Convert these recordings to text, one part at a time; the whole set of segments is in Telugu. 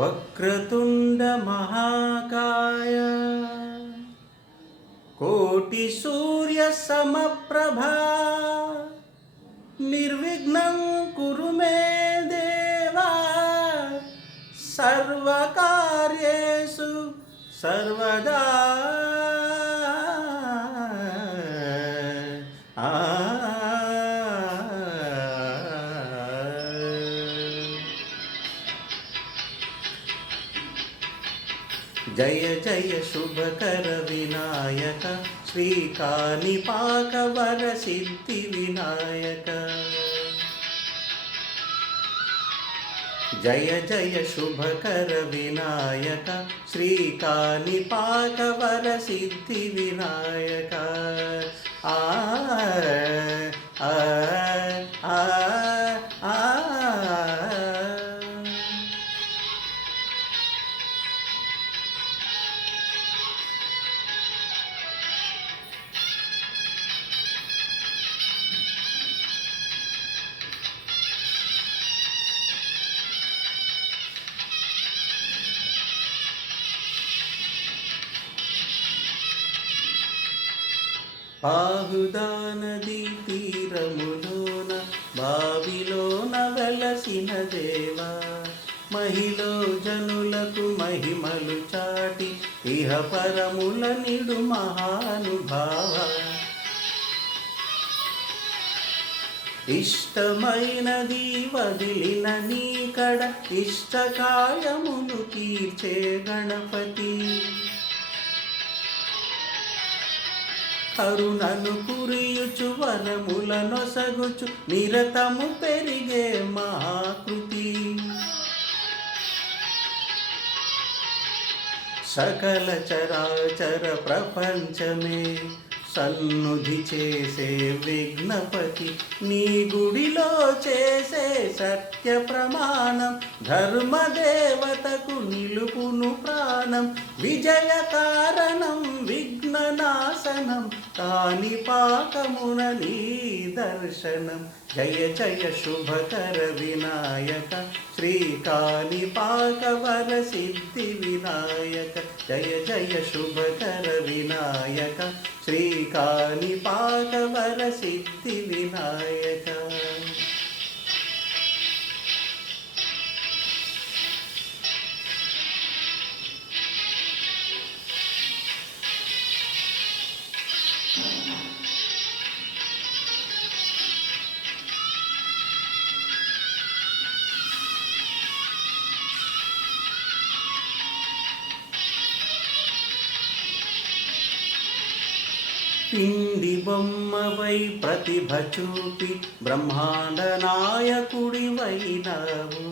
వక్రతుండ మహాకాయ కోటి సూర్య సమప్రభా నిర్విఘ్నం కురు మే దేవా సర్వకార్యేషు సర్వదా. జయ జయ శుభకర వినాయక శ్రీకాణిపాక వరసిద్ధి వినాయక. జయ జయ శుభకర వినాయక శ్రీకాణిపాక వరసిద్ధి వినాయక. ఆ ఆ ఆ ఆ బాహుదా నదీ తీరములోన బావిలోన వెలసిన దేవా మహిళ జనులకు మహిమలు చాటి ఇహ పరముల నిడు మహానుభావ. ఇష్టమైనది వదిలిన నీకడ ఇష్టకాయములు తీర్చే గణపతి. కరుణను కురియుచు వరముల నొసగుచు నిరతము పెరిగే మహాకృతి. సకల చరాచర ప్రపంచమే సన్నుధి చేసే విఘ్నపతి. నీ గుడిలో చేసే సత్య ప్రమాణం ధర్మదేవతకు నిలుపును ప్రాణం. విజయ కారణం విఘ్ననాశనం కాణిపాకమున నీ దర్శనం. జయ జయ శుభకర వినాయక శ్రీకాణిపాక వరసిద్ధి వినాయక. జయ జయ శుభకర వినాయక శ్రీకాణిపాక వరసిద్ధి వినాయక. పిండి బొమ్మవై ప్రతిభ చూపి బ్రహ్మాండ నాయకుడివైనావు.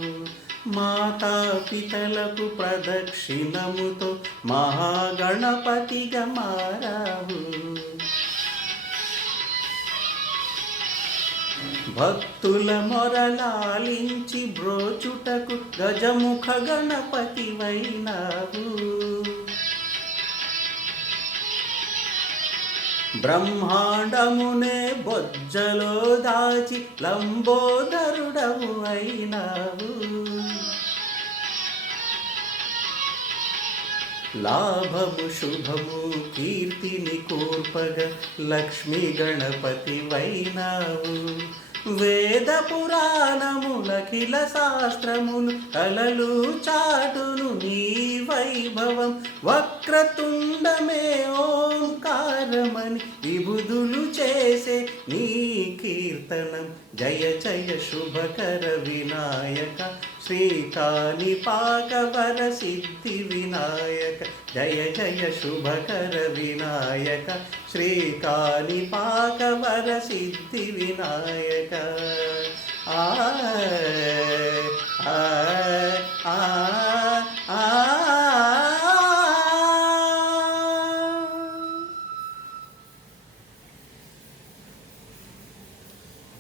మాతా పితలకు ప్రదక్షిణముతో మహాగణపతిగా మారావు. భక్తుల మొరలాలించి బ్రోచుటకు గజముఖ గణపతివైనావు. బ్రహ్మాండమునే బొజ్జలో దాచి లంబోదరుడవు అయినావు. లాభము శుభము కీర్తిని కూర్పగ లక్ష్మీ గణపతి వైనావు. వేద పురాణములఖిల శాస్త్రములు కలలు చాటును నీ వైభవం. వక్రతుండమే ఓంకారమని విబుధులు చేసే నీ కీర్తనం. జయ జయ శుభకర వినాయక శ్రీకాణిపాక వరసిద్ధి వినాయక. జయ జయ శుభకర వినాయక శ్రీకాణిపాక వరసిద్ధి వినాయక. ఆ